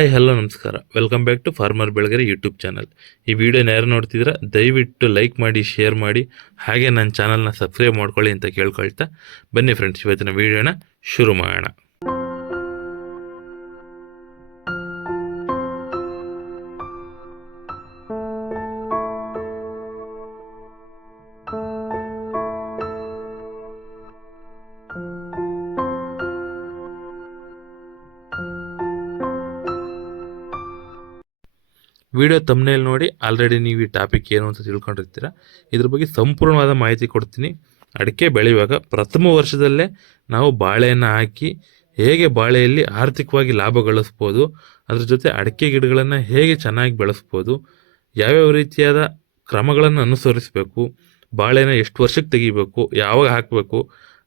Hi, hello, ನಮಸ್ಕಾರ. Welcome back to farmer Belagare YouTube channel ಈ ವಿಡಿಯೋನ ಯಾರು ನೋಡ್ತಿದ್ರೆ ದಯವಿಟ್ಟು ಲೈಕ್ ಮಾಡಿ ಶೇರ್ ಮಾಡಿ, ಹಾಗೆ ನನ್ನ ಚಾನಲ್ನ ಸಬ್ಸ್ಕ್ರೈಬ್ ಮಾಡ್ಕೊಳ್ಳಿ ಅಂತ ಕೇಳ್ಕೊಳ್ತಾ ಬನ್ನಿ ಫ್ರೆಂಡ್ಸ್ ಇವತ್ತಿನ ವಿಡಿಯೋನ ಶುರು ಮಾಡೋಣ. ವಿಡಿಯೋ ತಮ್ಮನೇಲಿ ನೋಡಿ ಆಲ್ರೆಡಿ ನೀವು ಈ ಟಾಪಿಕ್ ಏನು ಅಂತ ತಿಳ್ಕೊಂಡಿರ್ತೀರ. ಇದ್ರ ಬಗ್ಗೆ ಸಂಪೂರ್ಣವಾದ ಮಾಹಿತಿ ಕೊಡ್ತೀನಿ. ಅಡಿಕೆ ಬೆಳೆಯುವಾಗ ಪ್ರಥಮ ವರ್ಷದಲ್ಲೇ ನಾವು ಬಾಳೆಯನ್ನು ಹಾಕಿ ಹೇಗೆ ಬಾಳೆಯಲ್ಲಿ ಆರ್ಥಿಕವಾಗಿ ಲಾಭ ಗಳಿಸ್ಬೋದು, ಅದ್ರ ಜೊತೆ ಅಡಿಕೆ ಗಿಡಗಳನ್ನು ಹೇಗೆ ಚೆನ್ನಾಗಿ ಬೆಳೆಸ್ಬೋದು, ಯಾವ್ಯಾವ ರೀತಿಯಾದ ಕ್ರಮಗಳನ್ನು ಅನುಸರಿಸಬೇಕು ಬಾಳೆನ ಎಷ್ಟು ವರ್ಷಕ್ಕೆ ತೆಗಿಬೇಕು, ಯಾವಾಗ ಹಾಕಬೇಕು,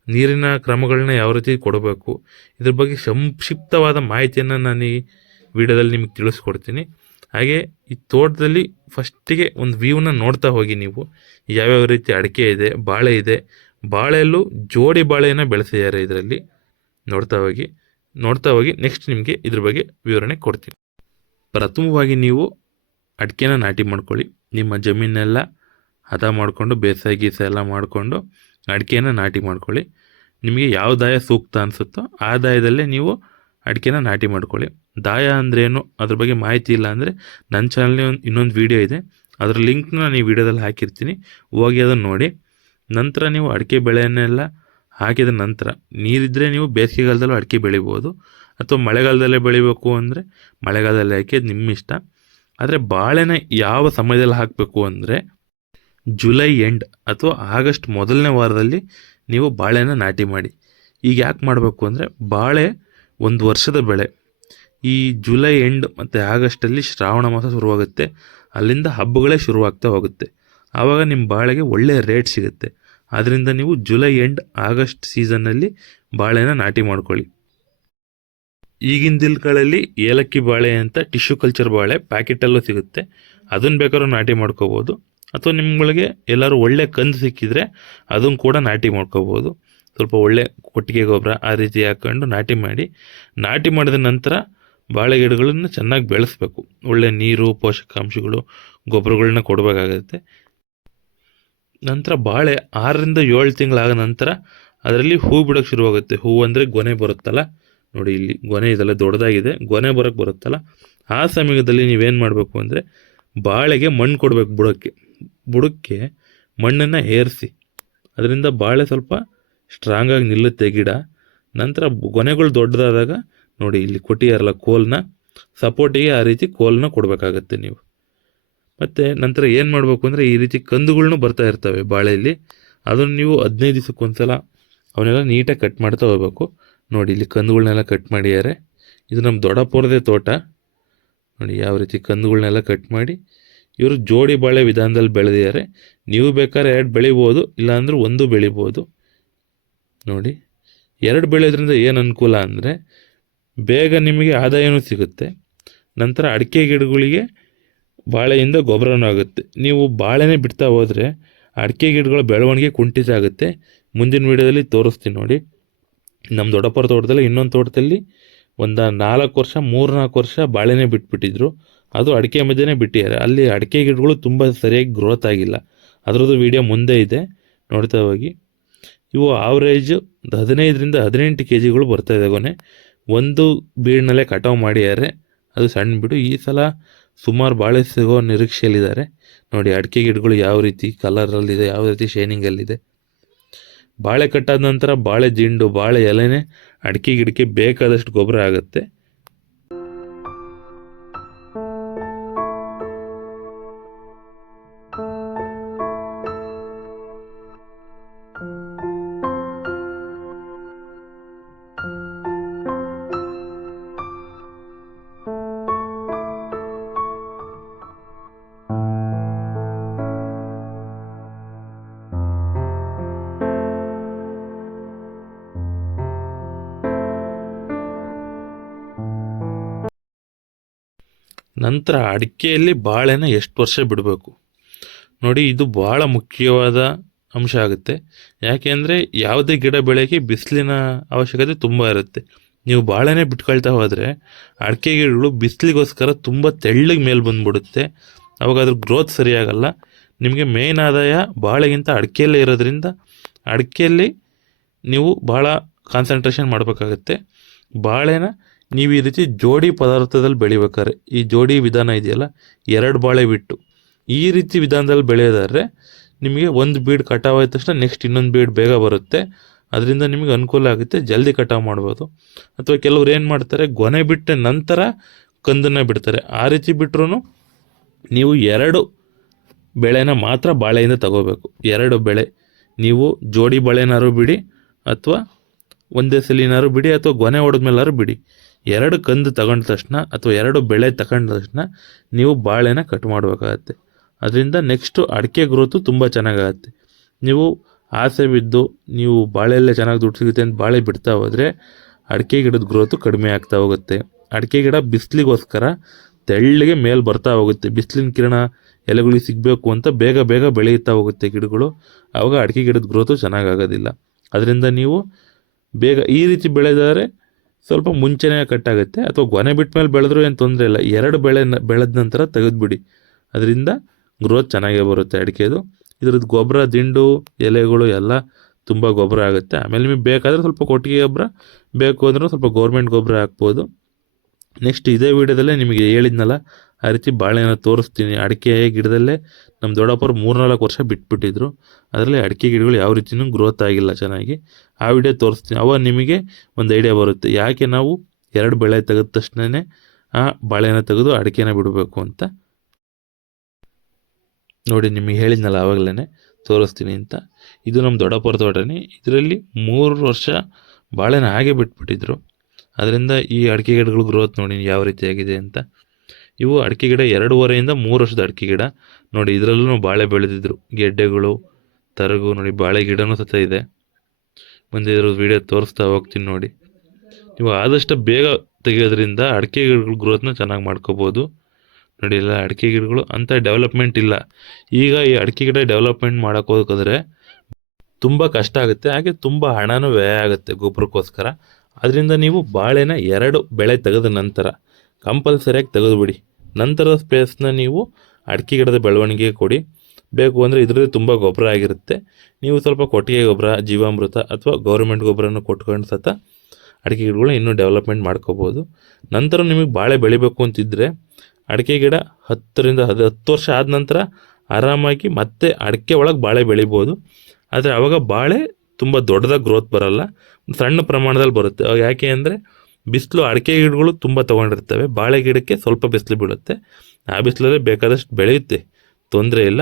ನೀರಿನ ಕ್ರಮಗಳನ್ನ ಯಾವ ರೀತಿ ಕೊಡಬೇಕು, ಇದ್ರ ಬಗ್ಗೆ ಸಂಕ್ಷಿಪ್ತವಾದ ಮಾಹಿತಿಯನ್ನು ನಾನು ಈ ವಿಡಿಯೋದಲ್ಲಿ ನಿಮಗೆ ತಿಳಿಸ್ಕೊಡ್ತೀನಿ. ಹಾಗೆ ಈ ತೋಟದಲ್ಲಿ ಫಸ್ಟಿಗೆ ಒಂದು ವ್ಯೂನ ನೋಡ್ತಾ ಹೋಗಿ ನೀವು. ಯಾವ್ಯಾವ ರೀತಿ ಅಡಿಕೆ ಇದೆ, ಬಾಳೆ ಇದೆ, ಬಾಳೆಯಲ್ಲೂ ಜೋಡಿ ಬಾಳೆಯನ್ನು ಬೆಳೆಸಿದ್ದಾರೆ ಇದರಲ್ಲಿ. ನೋಡ್ತಾ ಹೋಗಿ ನೋಡ್ತಾ ಹೋಗಿ ನೆಕ್ಸ್ಟ್ ನಿಮಗೆ ಇದ್ರ ಬಗ್ಗೆ ವಿವರಣೆ ಕೊಡ್ತೀನಿ. ಪ್ರಥಮವಾಗಿ ನೀವು ಅಡಿಕೆನ ನಾಟಿ ಮಾಡ್ಕೊಳ್ಳಿ. ನಿಮ್ಮ ಜಮೀನೆಲ್ಲ ಹದ ಮಾಡಿಕೊಂಡು, ಬೇಸಾಯ ಗೀಸ ಎಲ್ಲ ಮಾಡಿಕೊಂಡು ಅಡಿಕೆನ ನಾಟಿ ಮಾಡ್ಕೊಳ್ಳಿ. ನಿಮಗೆ ಯಾವ ದಾಯ ಸೂಕ್ತ ಅನಿಸುತ್ತೋ ಆ ದಾಯದಲ್ಲೇ ನೀವು ಅಡಿಕೆನ ನಾಟಿ ಮಾಡ್ಕೊಳ್ಳಿ. ದಾಯ ಅಂದ್ರೇನು ಅದ್ರ ಬಗ್ಗೆ ಮಾಹಿತಿ ಇಲ್ಲ ಅಂದರೆ ನನ್ನ ಚಾನಲ್ನಲ್ಲಿ ಒಂದು ಇನ್ನೊಂದು ವೀಡಿಯೋ ಇದೆ. ಅದರ ಲಿಂಕ್ನ ನಾನು ಈ ವಿಡಿಯೋದಲ್ಲಿ ಹಾಕಿರ್ತೀನಿ. ಹೋಗಿ ಅದನ್ನು ನೋಡಿ. ನಂತರ ನೀವು ಅಡಿಕೆ ಬೆಳೆಯನ್ನೆಲ್ಲ ಹಾಕಿದ ನಂತರ ನೀರಿದ್ದರೆ ನೀವು ಬೇಸಿಗೆಗಾಲದಲ್ಲೂ ಅಡಿಕೆ ಬೆಳಿಬೋದು. ಅಥವಾ ಮಳೆಗಾಲದಲ್ಲೇ ಬೆಳಿಬೇಕು ಅಂದರೆ ಮಳೆಗಾಲದಲ್ಲಿ ಹಾಕಿ ಅದು ನಿಮ್ಮ ಇಷ್ಟ. ಆದರೆ ಬಾಳೆನ ಯಾವ ಸಮಯದಲ್ಲಿ ಹಾಕಬೇಕು ಅಂದರೆ ಜುಲೈ ಎಂಡ್ ಅಥವಾ ಆಗಸ್ಟ್ ಮೊದಲನೇ ವಾರದಲ್ಲಿ ನೀವು ಬಾಳೆನ ನಾಟಿ ಮಾಡಿ. ಈಗ ಯಾಕೆ ಮಾಡಬೇಕು ಅಂದರೆ ಬಾಳೆ ಒಂದು ವರ್ಷದ ಬೆಳೆ. ಈ ಜುಲೈ ಎಂಡ್ ಮತ್ತು ಆಗಸ್ಟಲ್ಲಿ ಶ್ರಾವಣ ಮಾಸ ಶುರುವಾಗುತ್ತೆ. ಅಲ್ಲಿಂದ ಹಬ್ಬಗಳೇ ಶುರುವಾಗ್ತಾ ಹೋಗುತ್ತೆ. ಆವಾಗ ನಿಮ್ಮ ಬಾಳೆಗೆ ಒಳ್ಳೆಯ ರೇಟ್ ಸಿಗುತ್ತೆ. ಆದ್ದರಿಂದ ನೀವು ಜುಲೈ ಎಂಡ್ ಆಗಸ್ಟ್ ಸೀಸನ್ನಲ್ಲಿ ಬಾಳೆನ ನಾಟಿ ಮಾಡ್ಕೊಳ್ಳಿ. ಈಗಿನ ದಿನಗಳಲ್ಲಿ ಏಲಕ್ಕಿ ಬಾಳೆ ಅಂತ ಟಿಶ್ಯೂ ಕಲ್ಚರ್ ಬಾಳೆ ಪ್ಯಾಕೆಟಲ್ಲೂ ಸಿಗುತ್ತೆ. ಅದನ್ನು ಬೇಕಾದ್ರೂ ನಾಟಿ ಮಾಡ್ಕೋಬೋದು. ಅಥವಾ ನಿಮ್ಗಳಿಗೆ ಎಲ್ಲರೂ ಒಳ್ಳೆ ಕಂದು ಸಿಕ್ಕಿದ್ರೆ ಅದನ್ನು ಕೂಡ ನಾಟಿ ಮಾಡ್ಕೋಬೋದು. ಸ್ವಲ್ಪ ಒಳ್ಳೆ ಕೊಟ್ಟಿಗೆ ಗೊಬ್ಬರ ಆ ರೀತಿ ಹಾಕ್ಕೊಂಡು ನಾಟಿ ಮಾಡಿ, ನಾಟಿ ಮಾಡಿದ ನಂತರ ಬಾಳೆ ಗಿಡಗಳನ್ನು ಚೆನ್ನಾಗಿ ಬೆಳೆಸಬೇಕು. ಒಳ್ಳೆ ನೀರು, ಪೋಷಕಾಂಶಗಳು, ಗೊಬ್ಬರಗಳನ್ನ ಕೊಡಬೇಕಾಗತ್ತೆ. ನಂತರ ಬಾಳೆ ಆರರಿಂದ ಏಳು ತಿಂಗಳಾದ ನಂತರ ಅದರಲ್ಲಿ ಹೂ ಬಿಡೋಕ್ಕೆ ಶುರುವಾಗುತ್ತೆ. ಹೂ ಅಂದರೆ ಗೊನೆ ಬರುತ್ತಲ್ಲ? ನೋಡಿ ಇಲ್ಲಿ ಗೊನೆ ಇದೆಲ್ಲ ದೊಡ್ಡದಾಗಿದೆ. ಗೊನೆ ಬರೋಕ್ಕೆ ಬರುತ್ತಲ್ಲ? ಆ ಸಮಯದಲ್ಲಿ ನೀವೇನು ಮಾಡಬೇಕು ಅಂದರೆ ಬಾಳೆಗೆ ಮಣ್ಣು ಕೊಡಬೇಕು ಬುಡಕ್ಕೆ. ಬುಡಕ್ಕೆ ಮಣ್ಣನ್ನು ಏರಿಸಿ. ಅದರಿಂದ ಬಾಳೆ ಸ್ವಲ್ಪ ಸ್ಟ್ರಾಂಗಾಗಿ ನಿಲ್ಲುತ್ತೆ ಗಿಡ. ನಂತರ ಗೊನೆಗಳು ದೊಡ್ಡದಾದಾಗ ನೋಡಿ ಇಲ್ಲಿ ಕೊಟ್ಟಿಯಾರಲ್ಲ ಕೋಲ್ನ ಸಪೋರ್ಟಿಗೆ ಆ ರೀತಿ ಕೋಲ್ನ ಕೊಡಬೇಕಾಗತ್ತೆ ನೀವು. ಮತ್ತು ನಂತರ ಏನು ಮಾಡಬೇಕು ಅಂದರೆ ಈ ರೀತಿ ಕಂದುಗಳನ್ನು ಬರ್ತಾ ಇರ್ತವೆ ಬಾಳೆಯಲ್ಲಿ. ಅದನ್ನು ನೀವು ಹದಿನೈದು ದಿವಸಕ್ಕೊಂದ್ಸಲ ಅವನ್ನೆಲ್ಲ ನೀಟಾಗಿ ಕಟ್ ಮಾಡ್ತಾ ಹೋಗ್ಬೇಕು. ನೋಡಿ ಇಲ್ಲಿ ಕಂದುಗಳನ್ನೆಲ್ಲ ಕಟ್ ಮಾಡಿದ್ದಾರೆ. ಇದು ನಮ್ಮ ದೊಡ್ಡಪ್ಪರದೇ ತೋಟ. ನೋಡಿ ಯಾವ ರೀತಿ ಕಂದುಗಳನ್ನೆಲ್ಲ ಕಟ್ ಮಾಡಿ ಇವರು ಜೋಡಿ ಬಾಳೆ ವಿಧಾನದಲ್ಲಿ ಬೆಳೆದಿದ್ದಾರೆ. ನೀವು ಬೇಕಾದ್ರೆ ಎರಡು ಬೆಳಿಬೋದು, ಇಲ್ಲಾಂದ್ರೆ ಒಂದು ಬೆಳಿಬೋದು. ನೋಡಿ, ಎರಡು ಬೆಳೆಯೋದ್ರಿಂದ ಏನು ಅನುಕೂಲ ಅಂದರೆ, ಬೇಗ ನಿಮಗೆ ಆದಾಯವೂ ಸಿಗುತ್ತೆ. ನಂತರ ಅಡಿಕೆ ಗಿಡಗಳಿಗೆ ಬಾಳೆಯಿಂದ ಗೊಬ್ಬರನೂ ಆಗುತ್ತೆ. ನೀವು ಬಾಳೆನೇ ಬಿಡ್ತಾ ಹೋದರೆ ಅಡಿಕೆ ಗಿಡಗಳ ಬೆಳವಣಿಗೆ ಕುಂಠಿತ ಆಗುತ್ತೆ. ಮುಂದಿನ ವಿಡಿಯೋದಲ್ಲಿ ತೋರಿಸ್ತೀನಿ ನೋಡಿ. ನಮ್ಮ ದೊಡ್ಡಪ್ಪರ ತೋಟದಲ್ಲಿ, ಇನ್ನೊಂದು ತೋಟದಲ್ಲಿ ಒಂದು ನಾಲ್ಕು ವರ್ಷ ಮೂರು ನಾಲ್ಕು ವರ್ಷ ಬಾಳೆನೇ ಬಿಟ್ಬಿಟ್ಟಿದ್ರು. ಅದು ಅಡಿಕೆ ಮಧ್ಯೆನೇ ಬಿಟ್ಟಿದ್ದಾರೆ. ಅಲ್ಲಿ ಅಡಿಕೆ ಗಿಡಗಳು ತುಂಬ ಸರಿಯಾಗಿ ಗ್ರೋತ್ ಆಗಿಲ್ಲ. ಅದರದ್ದು ವಿಡಿಯೋ ಮುಂದೆ ಇದೆ. ನೋಡ್ತಾ ಹೋಗಿ. ಇವು ಆವ್ರೇಜ್ ಹದಿನೈದರಿಂದ ಹದಿನೆಂಟು ಕೆ ಜಿಗಳು ಬರ್ತಾ ಇದೆ ಗೊನೆ. ಒಂದು ಬೀಡ್ನಲ್ಲೇ ಕಟಾವು ಮಾಡಿದ್ದಾರೆ. ಅದು ಸಣ್ಣ ಬಿಡು. ಈ ಸಲ ಸುಮಾರು ಬಾಳೆ ಸಿಗೋ ನಿರೀಕ್ಷೆಯಲ್ಲಿದ್ದಾರೆ. ನೋಡಿ, ಅಡಿಕೆ ಗಿಡಗಳು ಯಾವ ರೀತಿ ಕಲರಲ್ಲಿದೆ ಯಾವ ರೀತಿ ಶೈನಿಂಗಲ್ಲಿದೆ ಬಾಳೆ ಕಟ್ಟಾದ ನಂತರ ಬಾಳೆ ಜಿಂಡು, ಬಾಳೆ ಎಲೆನೇ ಅಡಿಕೆ ಗಿಡಕ್ಕೆ ಬೇಕಾದಷ್ಟು ಗೊಬ್ಬರ ಆಗುತ್ತೆ. ನಂತರ ಅಡಿಕೆಯಲ್ಲಿ ಬಾಳೆನ ಎಷ್ಟು ವರ್ಷ ಬಿಡಬೇಕು? ನೋಡಿ, ಇದು ಭಾಳ ಮುಖ್ಯವಾದ ಅಂಶ ಆಗುತ್ತೆ. ಯಾಕೆಂದರೆ ಯಾವುದೇ ಗಿಡ ಬೆಳೆಗೆ ಬಿಸಿಲಿನ ಅವಶ್ಯಕತೆ ತುಂಬ ಇರುತ್ತೆ. ನೀವು ಬಾಳೆನೇ ಬಿಟ್ಕೊಳ್ತಾ ಹೋದರೆ ಅಡಿಕೆ ಗಿಡಗಳು ಬಿಸಿಲಿಗೋಸ್ಕರ ತುಂಬ ತೆಳ್ಳಗೆ ಮೇಲೆ ಬಂದುಬಿಡುತ್ತೆ. ಅವಾಗ ಅದ್ರ ಗ್ರೋತ್ ಸರಿಯಾಗಲ್ಲ. ನಿಮಗೆ ಮೇನ್ ಆದಾಯ ಬಾಳೆಗಿಂತ ಅಡಿಕೆಯಲ್ಲೇ ಇರೋದ್ರಿಂದ ಅಡಿಕೆಯಲ್ಲಿ ನೀವು ಭಾಳ ಕಾನ್ಸಂಟ್ರೇಷನ್ ಮಾಡಬೇಕಾಗತ್ತೆ. ಬಾಳೆನ ನೀವು ಈ ರೀತಿ ಜೋಡಿ ಪದಾರ್ಥದಲ್ಲಿ ಬೆಳಿಬೇಕಾದ್ರೆ, ಈ ಜೋಡಿ ವಿಧಾನ ಇದೆಯಲ್ಲ, ಎರಡು ಬಾಳೆ ಬಿಟ್ಟು ಈ ರೀತಿ ವಿಧಾನದಲ್ಲಿ ಬೆಳೆಯೋದಾದ್ರೆ ನಿಮಗೆ ಒಂದು ಬೀಡ್ ಕಟಾವ್ ಆದ ತಕ್ಷಣ ನೆಕ್ಸ್ಟ್ ಇನ್ನೊಂದು ಬೀಡ್ ಬೇಗ ಬರುತ್ತೆ. ಅದರಿಂದ ನಿಮಗೆ ಅನುಕೂಲ ಆಗುತ್ತೆ. ಜಲ್ದಿ ಕಟಾವು ಮಾಡ್ಬೋದು. ಅಥವಾ ಕೆಲವ್ರು ಏನು ಮಾಡ್ತಾರೆ, ಗೊನೆ ಬಿಟ್ಟ ನಂತರ ಕಂದನ್ನು ಬಿಡ್ತಾರೆ. ಆ ರೀತಿ ಬಿಟ್ಟರು ನೀವು ಎರಡು ಬೆಳೆನ ಮಾತ್ರ ಬಾಳೆಯಿಂದ ತಗೋಬೇಕು. ಎರಡು ಬೆಳೆ. ನೀವು ಜೋಡಿ ಬಾಳೆನಾರು ಬಿಡಿ ಅಥವಾ ಒಂದೇ ಸಲಿನಾರು ಬಿಡಿ ಅಥವಾ ಗೊನೆ ಹೊಡೆದ್ಮೇಲಾರು ಬಿಡಿ. ಎರಡು ಕಂದು ತಗೊಂಡ ತಕ್ಷಣ ಅಥವಾ ಎರಡು ಬೆಳೆ ತಗೊಂಡ ತಕ್ಷಣ ನೀವು ಬಾಳೆನ ಕಟ್ ಮಾಡಬೇಕಾಗತ್ತೆ. ಅದರಿಂದ ನೆಕ್ಸ್ಟು ಅಡಿಕೆ ಗ್ರೋತು ತುಂಬ ಚೆನ್ನಾಗಾಗತ್ತೆ. ನೀವು ಆಸೆ ಬಿದ್ದು ನೀವು ಬಾಳೆಯಲ್ಲೇ ಚೆನ್ನಾಗಿ ದುಡ್ಡು ಸಿಗುತ್ತೆ ಅಂತ ಬಾಳೆ ಬಿಡ್ತಾ ಹೋದರೆ ಅಡಿಕೆ ಗಿಡದ ಗ್ರೋತು ಕಡಿಮೆ ಆಗ್ತಾ ಹೋಗುತ್ತೆ. ಅಡಿಕೆ ಗಿಡ ಬಿಸಿಲಿಗೋಸ್ಕರ ತೆಳ್ಳಗೆ ಮೇಲೆ ಬರ್ತಾ ಹೋಗುತ್ತೆ. ಬಿಸಿಲಿನ ಕಿರಣ ಎಲೆಗಳಿಗೆ ಸಿಗಬೇಕು ಅಂತ ಬೇಗ ಬೇಗ ಬೆಳೆಯುತ್ತಾ ಹೋಗುತ್ತೆ ಗಿಡಗಳು. ಆವಾಗ ಅಡಿಕೆ ಗಿಡದ ಗ್ರೋತು ಚೆನ್ನಾಗಾಗೋದಿಲ್ಲ. ಅದರಿಂದ ನೀವು ಬೇಗ ಈ ರೀತಿ ಬೆಳೆದರೆ ಸ್ವಲ್ಪ ಮುಂಚೆನೇ ಕಟ್ಟಾಗುತ್ತೆ. ಅಥವಾ ಗೊನೆ ಬಿಟ್ಟ ಮೇಲೆ ಬೆಳೆದ್ರೂ ಏನು ತೊಂದರೆ ಇಲ್ಲ. ಎರಡು ಬೆಳೆ ಬೆಳೆದ ನಂತರ ತೆಗೆದುಬಿಡಿ. ಅದರಿಂದ ಗ್ರೋತ್ ಚೆನ್ನಾಗೇ ಬರುತ್ತೆ ಅಡಿಕೆದು. ಇದ್ರದ್ದು ಗೊಬ್ಬರ ದಿಂಡು, ಎಲೆಗಳು ಎಲ್ಲ ತುಂಬ ಗೊಬ್ಬರ ಆಗುತ್ತೆ. ಆಮೇಲೆ ನಿಮಗೆ ಬೇಕಾದರೆ ಸ್ವಲ್ಪ ಕೊಟ್ಟಿಗೆ ಗೊಬ್ಬರ ಬೇಕು ಅಂದ್ರೆ ಸ್ವಲ್ಪ ಗೌರ್ಮೆಂಟ್ ಗೊಬ್ಬರ ಹಾಕ್ಬೋದು. ನೆಕ್ಸ್ಟ್ ಇದೇ ವಿಡಿಯೋದಲ್ಲೇ ನಿಮಗೆ ಹೇಳಿದ್ನಲ್ಲ ಆ ರೀತಿ ಬಾಳೆನ ತೋರಿಸ್ತೀನಿ. ಅಡಿಕೆ ಗಿಡದಲ್ಲೇ ನಮ್ಮ ದೊಡ್ಡಪ್ಪರು ಮೂರ್ನಾಲ್ಕು ವರ್ಷ ಬಿಟ್ಬಿಟ್ಟಿದ್ರು. ಅದರಲ್ಲಿ ಅಡಿಕೆ ಗಿಡಗಳು ಯಾವ ರೀತಿಯೂ ಗ್ರೋತ್ ಆಗಿಲ್ಲ ಚೆನ್ನಾಗಿ. ಆ ವಿಡಿಯೋ ತೋರಿಸ್ತೀನಿ. ಅವಾಗ ನಿಮಗೆ ಒಂದು ಐಡಿಯಾ ಬರುತ್ತೆ. ಯಾಕೆ ನಾವು ಎರಡು ಬೆಳೆ ತೆಗೆದ ತಕ್ಷಣವೇ ಆ ಬಾಳೆನ ತೆಗೆದು ಅಡಿಕೆನ ಬಿಡಬೇಕು ಅಂತ. ನೋಡಿ, ನಿಮಗೆ ಹೇಳಿದ್ನಲ್ಲ ಆವಾಗಲೇ ತೋರಿಸ್ತೀನಿ ಅಂತ. ಇದು ನಮ್ಮ ದೊಡ್ಡಪ್ಪರ ತೋಟನೇ. ಇದರಲ್ಲಿ ಮೂರು ವರ್ಷ ಬಾಳೆನ ಹಾಗೆ ಬಿಟ್ಬಿಟ್ಟಿದ್ರು. ಅದರಿಂದ ಈ ಅಡಿಕೆ ಗಿಡಗಳು ಗ್ರೋತ್ ನೋಡಿ, ಯಾವ ರೀತಿಯಾಗಿದೆ ಅಂತ. ಇವು ಅಡಿಕೆ ಗಿಡ ಎರಡೂವರೆಯಿಂದ ಮೂರು ವರ್ಷದ ಅಡಿಕೆ ಗಿಡ. ನೋಡಿ, ಇದರಲ್ಲೂ ಬಾಳೆ ಬೆಳೆದಿದ್ರು. ಗೆಡ್ಡೆಗಳು, ತರಗು, ನೋಡಿ, ಬಾಳೆ ಗಿಡನೂ ಸತ ಇದೆ. ಮುಂದೆ ಇದ್ರ ವಿಡಿಯೋ ತೋರಿಸ್ತಾ ಹೋಗ್ತೀನಿ ನೋಡಿ. ನೀವು ಆದಷ್ಟು ಬೇಗ ತೆಗೆಯೋದ್ರಿಂದ ಅಡಿಕೆ ಗಿಡಗಳ ಗ್ರೋತ್ನ ಚೆನ್ನಾಗಿ ಮಾಡ್ಕೋಬೋದು. ನೋಡಿ, ಎಲ್ಲ ಅಡಿಕೆ ಗಿಡಗಳು ಅಂಥ ಡೆವಲಪ್ಮೆಂಟ್ ಇಲ್ಲ. ಈಗ ಈ ಅಡಿಕೆ ಗಿಡ ಡೆವಲಪ್ಮೆಂಟ್ ಮಾಡೋಕ್ಕೋದ್ರೆ ತುಂಬ ಕಷ್ಟ ಆಗುತ್ತೆ. ಹಾಗೆ ತುಂಬ ಹಣನೂ ವ್ಯಯ ಆಗುತ್ತೆ ಗೊಬ್ಬರಕ್ಕೋಸ್ಕರ. ಅದರಿಂದ ನೀವು ಬಾಳೆನ ಎರಡು ಬೆಳೆ ತೆಗೆದ ನಂತರ ಕಂಪಲ್ಸರಿಯಾಗಿ ತೆಗೆದುಬಿಡಿ. ನಂತರದ ಸ್ಪೇಸ್ನ ನೀವು ಅಡಿಕೆ ಗಿಡದ ಬೆಳವಣಿಗೆಗೆ ಕೊಡಿ. ಬೇಕು ಅಂದರೆ ಇದರಲ್ಲಿ ತುಂಬ ಗೊಬ್ಬರ ಆಗಿರುತ್ತೆ. ನೀವು ಸ್ವಲ್ಪ ಕೊಟ್ಟಿಗೆ ಗೊಬ್ಬರ, ಜೀವಾಮೃತ ಅಥವಾ ಗೌರ್ಮೆಂಟ್ ಗೊಬ್ಬರನ ಕೊಟ್ಕೊಂಡು ಸತ ಅಡಿಕೆ ಗಿಡಗಳನ್ನ ಇನ್ನೂ ಡೆವಲಪ್ಮೆಂಟ್ ಮಾಡ್ಕೋಬೋದು. ನಂತರ ನಿಮಗೆ ಬಾಳೆ ಬೆಳಿಬೇಕು ಅಂತಿದ್ದರೆ ಅಡಿಕೆ ಗಿಡ ಹತ್ತರಿಂದ ಹದ್, ಹತ್ತು ವರ್ಷ ಆದ ನಂತರ ಆರಾಮಾಗಿ ಮತ್ತೆ ಅಡಿಕೆ ಒಳಗೆ ಬಾಳೆ ಬೆಳಿಬೋದು. ಆದರೆ ಆವಾಗ ಬಾಳೆ ತುಂಬ ದೊಡ್ಡದಾಗಿ ಗ್ರೋತ್ ಬರಲ್ಲ. ಸಣ್ಣ ಪ್ರಮಾಣದಲ್ಲಿ ಬರುತ್ತೆ. ಯಾಕೆ ಅಂದರೆ ಬಿಸಿಲು ಅಡಿಕೆ ಗಿಡಗಳು ತುಂಬ ತೊಗೊಂಡಿರ್ತವೆ. ಬಾಳೆ ಗಿಡಕ್ಕೆ ಸ್ವಲ್ಪ ಬಿಸಿಲು ಬೀಳುತ್ತೆ. ಆ ಬಿಸಿಲಲ್ಲೇ ಬೇಕಾದಷ್ಟು ಬೆಳೆಯುತ್ತೆ. ತೊಂದರೆ ಇಲ್ಲ.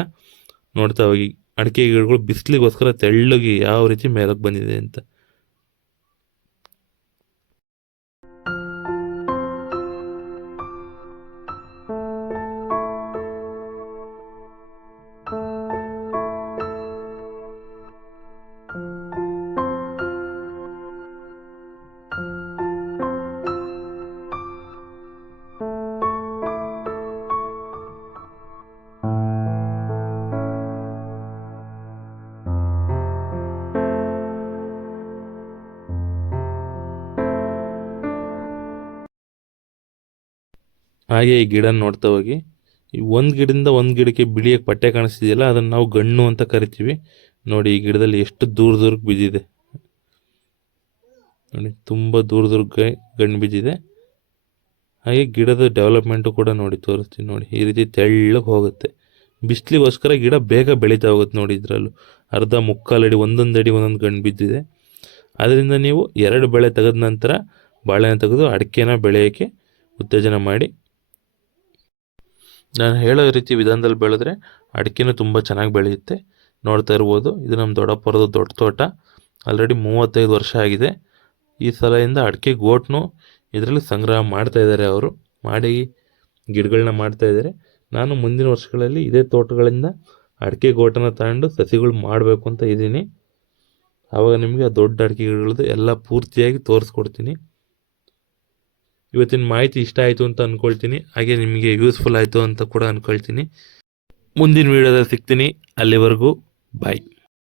ನೋಡ್ತಾ ಹೋಗಿ, ಅಡಿಕೆ ಗಿಡಗಳು ಬಿಸಿಲಿಗೋಸ್ಕರ ತೆಳ್ಳಗೆ ಯಾವ ರೀತಿ ಮೇಲಕ್ಕೆ ಬಂದಿದೆ ಅಂತ. ಹಾಗೆ ಈ ಗಿಡ ನೋಡ್ತಾ ಹೋಗಿ, ಈ ಒಂದು ಗಿಡದಿಂದ ಒಂದು ಗಿಡಕ್ಕೆ ಬಿಳಿಯಾಗಿ ಪಟ್ಟೆ ಕಾಣಿಸ್ತಿದೆಯಲ್ಲ, ಅದನ್ನು ನಾವು ಗಣ್ಣು ಅಂತ ಕರಿತೀವಿ. ನೋಡಿ, ಈ ಗಿಡದಲ್ಲಿ ಎಷ್ಟು ದೂರ ದೂರಕ್ಕೆ ಬಿದ್ದಿದೆ. ನೋಡಿ, ತುಂಬ ದೂರ ದೂರಕ್ಕೆ ಗಣ್ಣು ಬಿದ್ದಿದೆ. ಹಾಗೆ ಗಿಡದ ಡೆವಲಪ್ಮೆಂಟು ಕೂಡ ನೋಡಿ, ತೋರಿಸ್ತೀನಿ ನೋಡಿ, ಈ ರೀತಿ ತೆಳ್ಳಗೆ ಹೋಗುತ್ತೆ. ಬಿಸಿಲಿಗೋಸ್ಕರ ಗಿಡ ಬೇಗ ಬೆಳೀತಾ ಹೋಗುತ್ತೆ ನೋಡಿ ಇದರಲ್ಲೂ. ಅರ್ಧ ಮುಕ್ಕಾಲು ಅಡಿ, ಒಂದೊಂದು ಅಡಿ, ಒಂದೊಂದು ಗಣ್ಣು ಬಿದ್ದಿದೆ. ಅದರಿಂದ ನೀವು ಎರಡು ಬೆಳೆ ತೆಗೆದ ನಂತರ ಬಾಳೆನ ತೆಗೆದು ಅಡಿಕೆನ ಬೆಳೆಯೋಕ್ಕೆ ಉತ್ತೇಜನ ಮಾಡಿ ನಾನು ಹೇಳೋ ರೀತಿ ವಿಧಾನದಲ್ಲಿ ಬೆಳೆದ್ರೆ ಅಡಿಕೆನೂ ತುಂಬ ಚೆನ್ನಾಗಿ ಬೆಳೆಯುತ್ತೆ. ನೋಡ್ತಾ ಇರ್ಬೋದು, ಇದು ನಮ್ಮ ದೊಡ್ಡಪ್ಪರದು ದೊಡ್ಡ ತೋಟ. ಆಲ್ರೆಡಿ ಮೂವತ್ತೈದು ವರ್ಷ ಆಗಿದೆ. ಈ ಸಲದಿಂದ ಅಡಿಕೆ ಗೋಟ್ನು ಇದರಲ್ಲಿ ಸಂಗ್ರಹ ಮಾಡ್ತಾ ಇದ್ದಾರೆ ಅವರು. ಮಾಡಿ ಗಿಡಗಳನ್ನ ಮಾಡ್ತಾ ಇದ್ದಾರೆ. ನಾನು ಮುಂದಿನ ವರ್ಷಗಳಲ್ಲಿ ಇದೇ ತೋಟಗಳಿಂದ ಅಡಿಕೆ ಗೋಟನ್ನು ತಗೊಂಡು ಸಸಿಗಳು ಮಾಡಬೇಕು ಅಂತ ಇದ್ದೀನಿ. ಆವಾಗ ನಿಮಗೆ ದೊಡ್ಡ ಅಡಿಕೆ ಗಿಡಗಳದ್ದು ಎಲ್ಲ ಪೂರ್ತಿಯಾಗಿ ತೋರಿಸ್ಕೊಡ್ತೀನಿ. ಇವತ್ತಿನ ಮಾಹಿತಿ ಇಷ್ಟ ಆಯಿತು ಅಂತ ಅಂದ್ಕೊಳ್ತೀನಿ ಹಾಗೆ ನಿಮಗೆ ಯೂಸ್ಫುಲ್ ಆಯಿತು ಅಂತ ಕೂಡ ಅಂದ್ಕೊಳ್ತೀನಿ ಮುಂದಿನ ವೀಡಿಯೋದಲ್ಲಿ ಸಿಗ್ತೀನಿ. ಅಲ್ಲಿವರೆಗೂ ಬಾಯ್